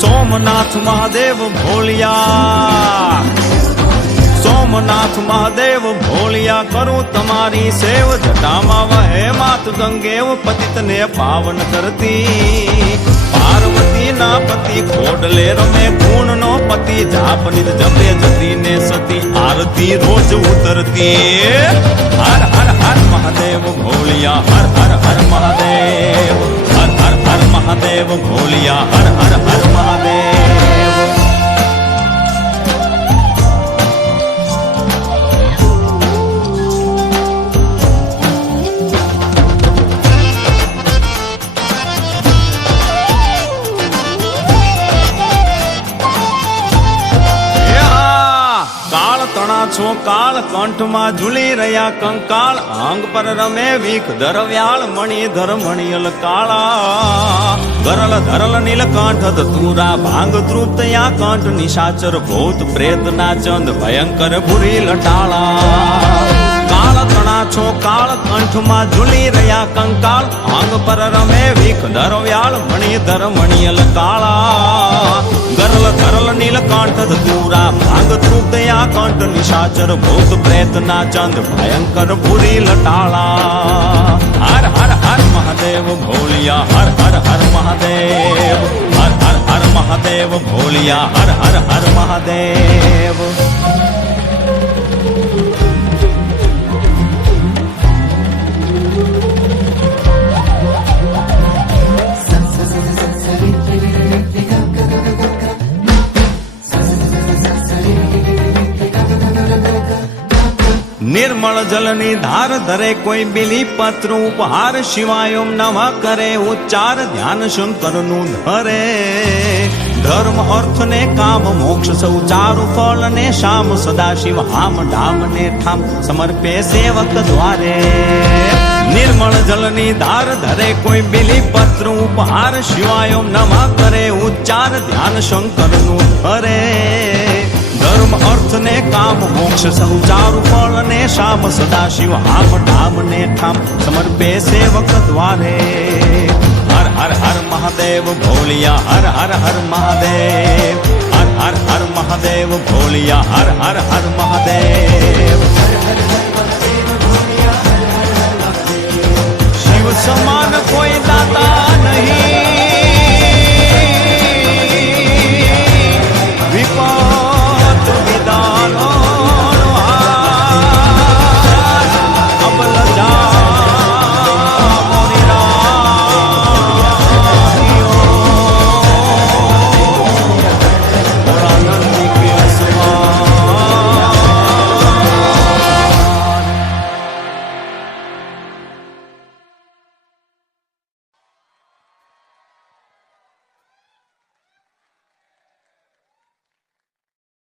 સોમનાથ મહાદેવ ભોલિયા, સોમનાથ મહાદેવ ભોલિયા, કરું તમારી સેવ, જટામાં વહે માત ગંગેવ, પતિતને પાવન કરતી, પાર્વતી ના પતિ ખોડલે રમે, ગુણ નો પતિ જાપનિત જપે, જતી ને સતી આરતી રોજ ઉતરતી. હર હર હર મહાદેવ ભોલિયા, હર હર હર મહાદેવ, હર હર હર મહાદેવ ભોલિયા, હર હર હર મહાદેવ. છો કાળ કંઠમાં ઝૂલી રહ્યા કંકાળ, અંગ પર રમે વીખ ધરવ્યાળ, મણિધર મણિયલ કાળા, ગરલ ધરલ નીલકંઠ ધતુરા, ભાંગ તૃપ્તયા કંઠ, નિશાચર ભૂત પ્રેત ના ચંદ, ભયંકર ભૂરી લટાળા. કાળ તણા છો કાળ કંઠમાં ઝૂલી રહ્યા કંકાળ, અંગ પર રમે વીખ ધરવ્યાળ, મણિધર મણિયલ કાળા, ગરલ ધરલ નીલકંઠ ધતુરા, ભાંગ તૃપ્તયા કંઠ, નિશાચર ભૂત પ્રેત ના ચંદ, ભયંકર ભૂરી લટાળા. હર હર હર મહાદેવ ભોલિયા, હર હર હર મહાદેવ, હર હર હર મહાદેવ ભોલિયા, હર હર હર મહાદેવ. નિર્મળ જલની ધાર ધરે કોઈ બિલી પત્ર ઉપહાર, શિવાય ઓમ નમઃ કરે ઉચ્ચાર, ધ્યાન શંકરનું ધરે. ધર્મ અર્થ ને કામ મોક્ષ સૌ ચારુ ફળ ને શામ, સદાશિવ હામ ઢામ ને ઠામ, સમર્પે સેવક દ્વારે. નિર્મળ જલની ધાર ધરે કોઈ બિલી પત્ર ઉપહાર, શિવાય ઓમ નમઃ કરે ઉચ્ચાર, ધ્યાન શંકરનું ધરે. ધર્મ અર્થ ને કામ મોક્ષ સૌ ચારુ ફળ ને શામ, સદાશિવ હામ ઢામ ને ઠામ, સમર્પે સેવક દ્વારે. હર હર હર મહાદેવ ભોલિયા, હર હર હર મહાદેવ, હર હર હર મહાદેવ ભોલિયા, હર હર હર મહાદેવ.